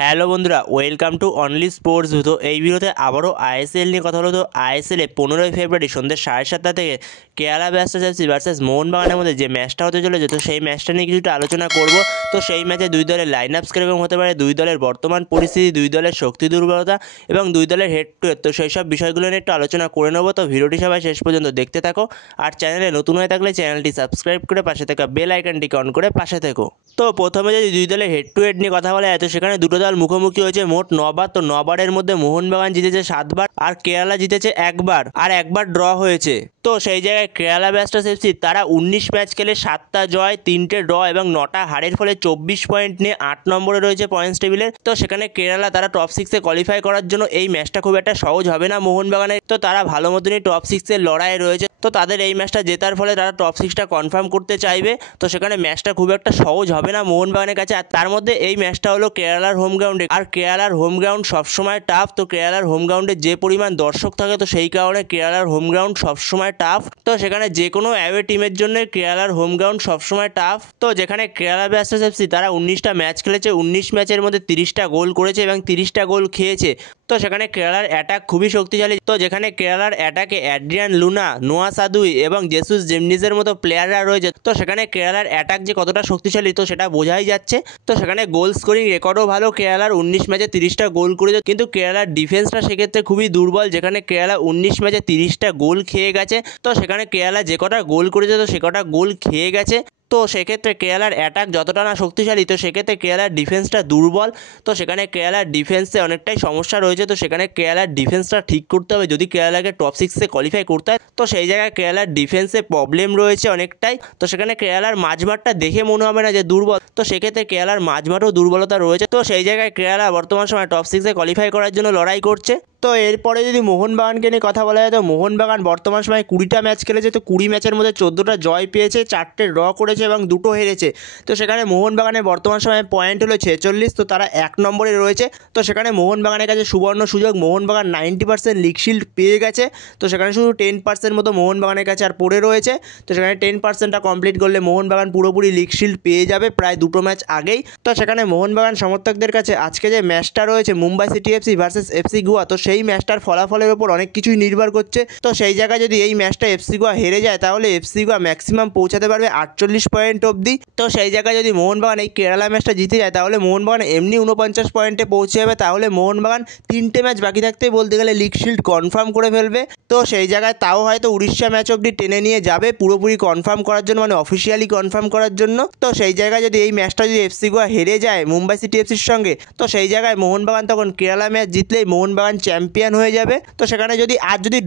Hello বন্ধুরা, welcome to only sports. তো এই ভিডিওতে আবারও আইএসএল নিয়ে কথা হলো। তো আইএসএলে 15ই ফেব্রুয়ারি সন্ধ্যে 7:30 থেকে কেরালা ব্লাস্টার্স এফসি ভার্সেস মোহনবাগানের মধ্যে যে ম্যাচটা হতে চলেছে, তো সেই ম্যাচটা নিয়ে কিছুটা আলোচনা করব। তো সেই ম্যাচে দুই দলের লাইন আপস কীরকম হতে পারে, দুই দলের বর্তমান পরিস্থিতি, দুই দলের শক্তি দুর্বলতা এবং দুই দলের হেড টু হেড, তো সেই সব বিষয়গুলো নিয়ে একটু আলোচনা করে নেবো। তো ভিডিওটি সবাই শেষ পর্যন্ত দেখতে থাকো। আর চ্যানেলে নতুন হয়ে থাকলে চ্যানেলটি সাবস্ক্রাইব করে পাশে থাকা বেল আইকনটিকে অন করে পাশে থেকো। তো প্রথমে যদি দুই দলের হেড টু হেড নিয়ে কথা বলা যায়, তো সেখানে দুটো দল মুখোমুখি হয়েছে মোট 9বার। তো 9বারের মধ্যে মোহনবাগান জিতেছে 7বার আর কেরালা জিতেছে একবার আর একবার ড্র হয়েছে। তো সেই জায়গায় কেরালা ব্লাস্টার্স এফসি তারা 19 ম্যাচ খেলে 7টা জয়, 3টে ড্র এবং 9টা হারের ফলে 24 পয়েন্ট নিয়ে 8 নম্বরে রয়েছে পয়েন্টস টেবিলের। তো সেখানে কেরালা তারা টপ 6-এ কোয়ালিফাই করার জন্য এই ম্যাচটা খুব একটা সহজ হবে না মোহনবাগানের। তো তারা ভালো মতনই টপ 6-এর লড়াইয়ে রয়েছে। তো তাদের এই ম্যাচটা জেতার ফলে তারা টপ 6টা কনফার্ম করতে চাইবে। তো সেখানে ম্যাচটা খুব একটা সহজ হবে না মোহনবাগানের কাছে। আর তার মধ্যে এই ম্যাচটা হলো কেরালার হোম গ্রাউন্ডে, আর কেরালার হোম গ্রাউন্ড সবসময় টাফ। তো কেরালার হোম গ্রাউন্ডে যে পরিমাণ দর্শক থাকে, তো সেই কারণে কেরালার হোম গ্রাউন্ড সবসময় টাফ। তো সেখানে যে কোনো অ্যাওয়ে টিমের জন্য কেরালার হোম গ্রাউন্ড সবসময় টাফ। তো যেখানে কেরালা ব্লাস্টার্স এফসি তারা 19টা ম্যাচ খেলেছে, 19 ম্যাচের মধ্যে 30টা গোল করেছে এবং 30টা গোল খেয়েছে। তো সেখানে কেরালার অ্যাটাক খুবই শক্তিশালী। তো যেখানে কেরালার অ্যাটাকে অ্যাড্রিয়ান লুনা, নোয়া সাদুই এবং জেসুস জেমনিজের মতো প্লেয়াররা রয়েছে। তো সেখানে কেরালার অ্যাটাক যে কতটা শক্তিশালী, তো সেটা বোঝাই যাচ্ছে। তো সেখানে গোল স্কোরিং রেকর্ডও ভালো, কেরালার 19 ম্যাচে 30টা গোল করেছে। কিন্তু কেরালার ডিফেন্সটা সেক্ষেত্রে খুবই দুর্বল, যেখানে কেরালা 19 ম্যাচে 30টা গোল খেয়ে গেছে। তো সেখানে কেরালা যে কটা গোল করেছে, তো সে কটা গোল খেয়ে গেছে। তো সেক্ষেত্রে কেরালার অ্যাটাক যতটা না শক্তিশালী, তো সেক্ষেত্রে কেরালার ডিফেন্সটা দুর্বল। তো সেখানে কেরালার ডিফেন্সে অনেকটাই সমস্যা রয়েছে। তো সেখানে কেরালার ডিফেন্সটা ঠিক করতে হবে যদি কেরালাকে টপ 6-এ কোয়ালিফাই করতে হয়। তো সেই জায়গায় কেরালার ডিফেন্সে প্রবলেম রয়েছে অনেকটাই। তো সেখানে কেরালার মাঝমাঠটা দেখে মনে হবে না যে দুর্বল, তো সেক্ষেত্রে কেরালার মাঝমাঠও দুর্বলতা রয়েছে। তো সেই জায়গায় কেরালা বর্তমান সময় টপ 6-এ কোয়ালিফাই করার জন্য লড়াই করছে। তো এরপরে যদি মোহনবাগানকে নিয়ে কথা বলা যায়, তো মোহনবাগান বর্তমান সময় 20টা ম্যাচ খেলেছে। তো 20 ম্যাচের মধ্যে 14টা জয় পেয়েছে, 4টে ড্র করেছে এবং 2টো হেরেছে। তো সেখানে মোহনবাগানের বর্তমান সময়ে পয়েন্ট হলো 46। তো তারা 1 নম্বরে রয়েছে। তো সেখানে মোহনবাগানের কাছে সুবর্ণ সুযোগ, মোহনবাগান 90% লিগ শিল্ড পেয়ে গেছে। তো সেখানে শুধু 10% মতো মোহনবাগানের কাছে আর পড়ে রয়েছে। তো সেখানে 10%টা কমপ্লিট করলে মোহনবাগান পুরোপুরি লিগ শিল্ড পেয়ে যাবে প্রায় 2টো ম্যাচ আগেই। তো সেখানে মোহনবাগান সমর্থকদের কাছে আজকে যে ম্যাচটা রয়েছে Mumbai city FC versus FC Goa, তো সেই ম্যাচটার ফলাফলের ওপর অনেক কিছুই নির্ভর করছে। তো সেই জায়গায় যদি এই ম্যাচটা এফসি গোয়া হেরে যায়, তাহলে এফসি গোয়া ম্যাক্সিমাম পৌঁছাতে পারবে 48 পয়েন্ট অবধি। তো সেই জায়গায় যদি মোহনবাগান এই কেরালা ম্যাচটা জিতে যায়, তাহলে মোহনবাগান এমনি 49 পয়েন্টে পৌঁছে যাবে। তাহলে মোহনবাগান 3টে ম্যাচ বাকি থাকতেই বলতে গেলে লিগ শিল্ড কনফার্ম করে ফেলবে। তো সেই জায়গায় তাও হয়তো উড়িষ্যা ম্যাচ অবধি টেনে নিয়ে যাবে পুরোপুরি কনফার্ম করার জন্য, মানে অফিসিয়ালি কনফার্ম করার জন্য। তো সেই জায়গায় যদি এই ম্যাচটা যদি এফসি গোয়া হেরে যায় মুম্বাই সিটি এফসির সঙ্গে, তো সেই জায়গায় মোহনবাগান তখন কেরালা ম্যাচ জিতলেই মোহনবাগান চ্যাম্পিয়ন হয়ে যাবে। তো সেখানে যদি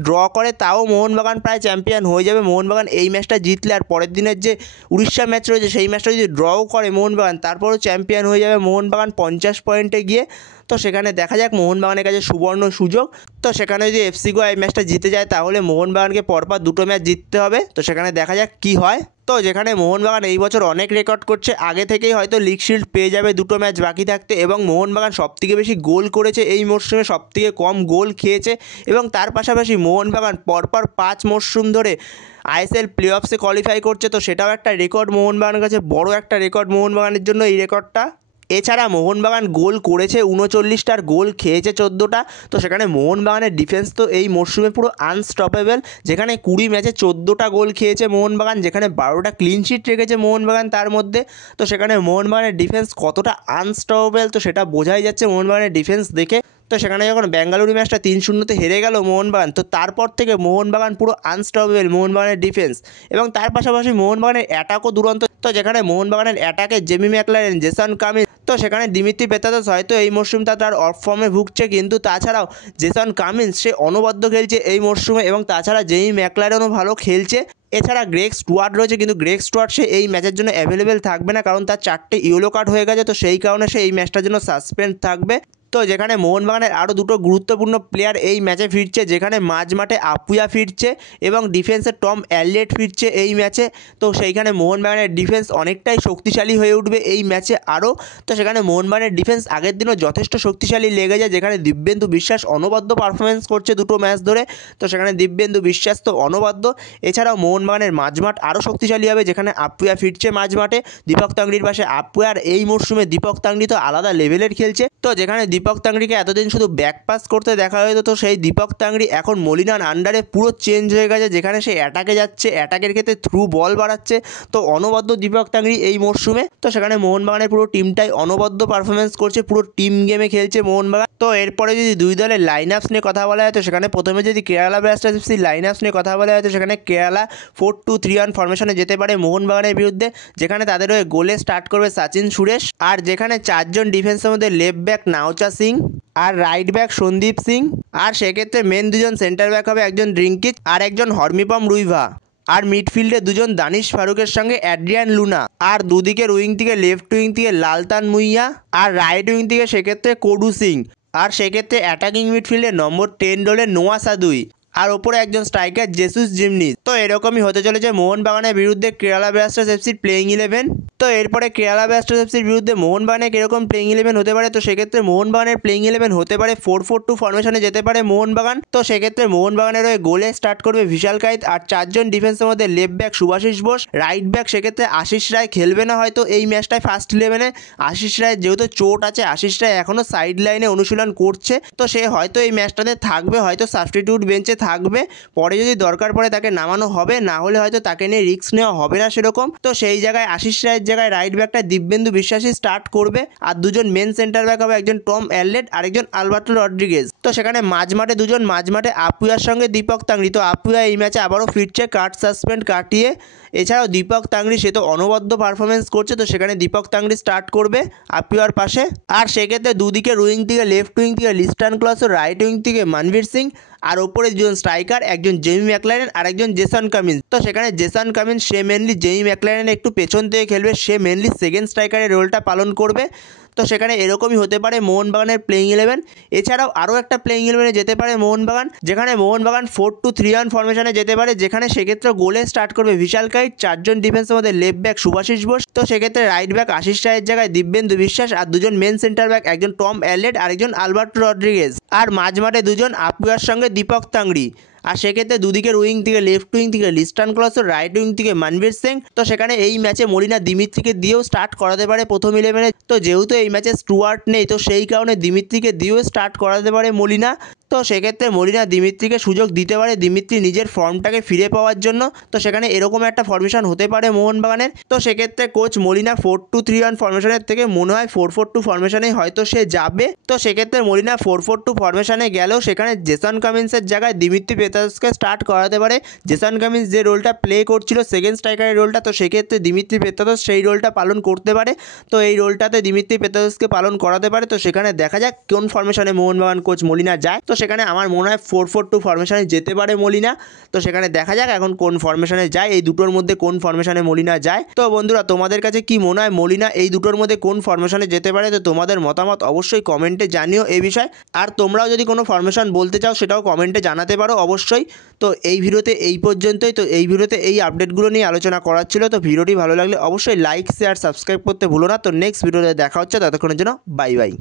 ড্র করে, তাও মোহনবাগান প্রায় চ্যাম্পিয়ন হয়ে যাবে। মোহনবাগান এই ম্যাচটা জিতলে আর পরের দিনের যে উড়িষ্যা ম্যাচ রয়েছে সেই ম্যাচটা যদি ড্রও করে মোহনবাগান, তারপরও চ্যাম্পিয়ন হয়ে যাবে মোহনবাগান 50 পয়েন্টে গিয়ে। তো সেখানে দেখা যাক, মোহনবাগানের কাছে সুবর্ণ সুযোগ। তো সেখানে যদি এফসি গোয়া এই ম্যাচটা জিতে যায়, তাহলে মোহনবাগানকে পরপর 2টো ম্যাচ জিততে হবে। তো সেখানে দেখা যাক কি হয়। তো যেখানে মোহনবাগান এই বছর অনেক রেকর্ড করছে, আগে থেকেই হয়তো লিগ শিল্ড পেয়ে যাবে 2টো ম্যাচ বাকি থাকতে। এবং মোহনবাগান সবথেকে বেশি গোল করেছে এই মরশুমে, সবথেকে কম গোল খেয়েছে। এবং তার পাশাপাশি মোহনবাগান পরপর 5 মরশুম ধরে আইএসএল প্লে অফসে কোয়ালিফাই করছে। তো সেটাও একটা রেকর্ড মোহনবাগানের কাছে, বড় একটা রেকর্ড মোহনবাগানের জন্য এই রেকর্ডটা। এছাড়া মোহনবাগান গোল করেছে 39টার, গোল খেয়েছে 14টা। তো সেখানে মোহনবাগানের ডিফেন্স তো এই মরশুমে পুরো আনস্টপেবল, যেখানে 20 ম্যাচে 14টা গোল খেয়েছে মোহনবাগান, যেখানে 12টা ক্লিন শিট রেখেছে মোহনবাগান তার মধ্যে। তো সেখানে মোহনবাগানের ডিফেন্স কতটা আনস্টপেবল, তো সেটা বোঝাই যাচ্ছে মোহনবাগানের ডিফেন্স দেখে। তো সেখানে যখন বেঙ্গালুরু ম্যাচটা 3-0-তে হেরে গেল মোহনবাগান, তো তারপর থেকে মোহনবাগান পুরো আনস্টপেবল মোহনবাগানের ডিফেন্স। এবং তার পাশাপাশি মোহনবাগানের অ্যাটাকও দুরন্ত। তো যেখানে মোহনবাগানের অ্যাটাকে জেমি ম্যাকলারেন, জেসন কামিন্স, তো সেখানে দিমিত্রি পেত্রাদোস হয়তো এই মরশুমটা তার অফ ফর্মে ভুগছে, কিন্তু তাছাড়াও জেসন কামিন্স সে অনবদ্য খেলছে এই মরশুমে। এবং তাছাড়া জেমি ম্যাকলারেনও ভালো খেলছে। এছাড়া গ্রেগ স্টুয়ার্ট রয়েছে, কিন্তু গ্রেগ স্টুয়ার্ট সে এই ম্যাচের জন্য অ্যাভেলেবেল থাকবে না, কারণ তার 4টে ইয়েলো কার্ড হয়ে গেছে। তো সেই কারণে সে এই ম্যাচটার জন্য সাসপেন্ড থাকবে। তো যেখানে মোহনবাগানের আরও দুটো গুরুত্বপূর্ণ প্লেয়ার এই ম্যাচে ফিরছে, যেখানে মাঝ মাঠে আপুয়া ফিরছে এবং ডিফেন্সে টম অ্যাললেট ফিরছে এই ম্যাচে। তো সেইখানে মোহনবাগানের ডিফেন্স অনেকটাই শক্তিশালী হয়ে উঠবে এই ম্যাচে আরও। তো সেখানে মোহনবাগানের ডিফেন্স আগের দিনও যথেষ্ট শক্তিশালী লেগে যায়, যেখানে দিব্যেন্দু বিশ্বাস অনবদ্য পারফরমেন্স করছে দুটো ম্যাচ ধরে। তো সেখানে দিব্যেন্দু বিশ্বাস তো অনবদ্য। এছাড়াও মোহনবাগানের মাঝমাঠ আরও শক্তিশালী হবে, যেখানে আপুয়া ফিরছে মাঝ মাঠে দীপক তাংড়ির পাশে। আপুয়ার এই মরশুমে দীপক তাংড়ি তো আলাদা লেভেলের খেলছে। তো যেখানে দীপক তাংড়িকে এতদিন শুধু ব্যাক পাস করতে দেখা হতো, তো সেই দীপক তাংড়ি এখন মলিনার আন্ডারে পুরো চেঞ্জ হয়ে গেছে, যেখানে সে অ্যাটাকে যাচ্ছে, অ্যাটাকের ক্ষেত্রে থ্রু বল বাড়াচ্ছে। তো অনবদ্য দীপক তাংড়ি এই মরশুমে। তো সেখানে মোহনবাগানের পুরো টিমটাই অনবদ্য পারফরমেন্স করছে, পুরো টিম গেমে খেলছে মোহনবাগান। তো এরপরে যদি দুই দলের লাইন আপস নিয়ে কথা বলা হয়, তো সেখানে প্রথমে যদি কেরালা ব্লাস্টার্স এফসি লাইন আপস নিয়ে কথা বলা হয়, তো সেখানে কেরালা 4-2-3-1 ফরমেশনে যেতে পারে মোহনবাগানের বিরুদ্ধে, যেখানে তাদের হয়ে গোলে স্টার্ট করবে সচিন সুরেশ। আর যেখানে চারজন ডিফেন্সের মধ্যে লেফট ব্যাক নাওচা সিং আর রাইট ব্যাক সন্দীপ সিং, আর সেক্ষেত্রে মেন দুজন সেন্টার ব্যাক হবে একজন ড্রিঙ্কিচ আর একজন হরমিপম রুইভা। আর মিডফিল্ডে দুজন দানিশ ফারুকের সঙ্গে অ্যাড্রিয়ান লুনা। আর দুদিকের উইং থেকে লেফট উইং থেকে লালতান মুইয়া, আর রাইট উইং থেকে সেক্ষেত্রে কোডু সিং। আর সেক্ষেত্রে অ্যাটাকিং মিডফিল্ডে নম্বর 10 রোলে নোয়া সাদুই, আর ওপরে একজন স্ট্রাইকার জেসুস জিমনিস। তো এরকমই হতে চলেছে মোহনবাগানের বিরুদ্ধে কেরালা ব্লাস্টার্স এফসির প্লেইং 11। তো এরপরে কেরালা ব্লাস্টার্স এফসির বিরুদ্ধে মোহনবাগানের কীরকম প্লেইং 11 হতে পারে, তো সেক্ষেত্রে মোহনবাগানের প্লেইং 11 হতে পারে 4-4-2 ফরমেশনে যেতে পারে মোহনবাগান। তো সেক্ষেত্রে মোহনবাগানের হয়ে গোলে স্টার্ট করবে বিশাল কাইত, আর চারজন ডিফেন্সের মধ্যে left back Subhasish Bose, right back সেক্ষেত্রে আশিস রায় খেলবে না হয়তো এই ম্যাচটায় ফার্স্ট 11-এ। আশিস রায় যেহেতু চোট আছে, আশিস রায় এখনও সাইড লাইনে অনুশীলন করছে, তো সে হয়তো এই ম্যাচটাতে থাকবে, হয়তো সাবস্টিটিউট বেঞ্চে থাকবে। পরে যদি দরকার পড়ে তাকে নামানো হবে, না হলে হয়তো তাকে নিয়ে রিস্ক নেওয়া হবে না সেরকম। তো সেই জায়গায় আশিস রায়ের জায়গায় রাইট ব্যাকটা দিব্যেন্দু বিশ্বাসী স্টার্ট করবে, আর দুজন মেন সেন্টার ব্যাক হবে একজন টম অ্যাললেট আর একজন আলবার্টো রড্রিগেজ। তো সেখানে মাঝমাঠে দুজন মাঝমাঠে আপুয়ার সঙ্গে দীপক তাংড়ি। তো আপুয়া এই ম্যাচে আবারও ফিরছে কার্ড সাসপেন্ড কাটিয়ে। এছাড়াও দীপক তাংড়ি সে তো অনবদ্য পারফরমেন্স করছে, তো সেখানে দীপক তাংড়ি স্টার্ট করবে আপুয়ার পাশে। আর সেক্ষেত্রে দুদিকে উইং থেকে লেফট উইং থেকে লিস্টান ক্লস ও রাইট উইং থেকে মনবীর সিং, আর ওপরে দুজন স্ট্রাইকার একজন জেমি ম্যাকলারেন আর একজন জেসন কামিন্স। তো সেখানে জেসন কামিন্স সে মেনলি জেমি ম্যাকলারেনের একটু পেছন থেকে খেলবে, সে মেনলি সেকেন্ড স্ট্রাইকারের রোলটা পালন করবে। তো সেখানে এরকমই হতে পারে মোহনবাগানের প্লেইং 11। এছাড়াও আরও একটা প্লেইং 11-এ যেতে পারে মোহনবাগান, যেখানে মোহনবাগান 4-2-3-1 ফরমেশনে যেতে পারে, যেখানে সেক্ষেত্রে গোলে স্টার্ট করবে বিশাল কাইট, চারজন ডিফেন্সের মধ্যে লেফট ব্যাক শুভাশিস বোস। তো সেক্ষেত্রে রাইট ব্যাক আশিস রায়ের জায়গায় দিব্যেন্দু বিশ্বাস, আর দুজন মেন সেন্টার ব্যাক একজন টম অ্যাললেট আর একজন আলবার্টো রড্রিগেজ। আর মাঝমাঠে দুজন আপুয়ার সঙ্গে দীপক তাংড়ি। আর সেক্ষেত্রে দুদিকের উইং থেকে লেফট উইং থেকে লিস্টান ক্লস ও রাইট উইং থেকে মনবীর সিং। তো সেখানে এই ম্যাচে মলিনা দিমিত্রিকে দিয়েও স্টার্ট করাতে পারে প্রথম 11-এ। তো যেহেতু এই ম্যাচে স্টুয়ার্ট নেই, তো সেই কারণে দিমিত্রিকে দিয়েও স্টার্ট করাতে পারে মলিনা। তো সেক্ষেত্রে মলিনা দিমিত্রিকে সুযোগ দিতে পারে দিমিত্রি নিজের ফর্মটাকে ফিরে পাওয়ার জন্য। তো সেখানে এরকম একটা ফরমেশন হতে পারে মোহনবাগানের। তো সেক্ষেত্রে কোচ মলিনা 4-2-3-1 ফরমেশনের থেকে মনে হয় 4-4-2 ফরমেশনেই হয়তো সে যাবে। তো সেক্ষেত্রে মলিনা 4-4-2 ফরমেশনে গেলেও সেখানে জেসন কামিন্সের জায়গায় দিমিত্রি পেতাসকে স্টার্ট করাতে পারে। জেসন কামিন্স যে রোলটা প্লে করছিল সেকেন্ড স্ট্রাইকারের রোলটা, তো সেক্ষেত্রে দিমিত্রি পেতাস সেই রোলটা পালন করতে পারে। তো এই রোলটাতে দিমিত্রি পেতাসকে পালন করাতে পারে। তো সেখানে দেখা যাক কোন ফরমেশনে মোহনবাগান কোচ মলিনা যায়। তো সেখানে আমার মনে হয় 4-4-2 ফরমেশনে যেতে পারে মলিনা। তো সেখানে দেখা যাক এখন কোন ফরমেশনে যায়, এই দুটোর মধ্যে কোন ফরমেশনে মলিনা যায়। তো বন্ধুরা, তোমাদের কাছে কি মনে হয় মলিনা এই দুটোর মধ্যে কোন ফরমেশনে যেতে পারে? তো তোমাদের মতামত অবশ্যই কমেন্টে জানিও এই বিষয়ে। আর তোমরাও যদি কোনো ফরমেশন বলতে চাও সেটাও কমেন্টে জানাতে পারো অবশ্যই। তো এই ভিডিওতে এই পর্যন্তই। তো এই ভিডিওতে এই আপডেটগুলো নিয়ে আলোচনা করার ছিল। তো ভিডিওটি ভালো লাগলে অবশ্যই লাইক শেয়ার সাবস্ক্রাইব করতে ভুলো না। তো নেক্সট ভিডিওতে দেখা হচ্ছে, ততক্ষণের জন্য বাই বাই।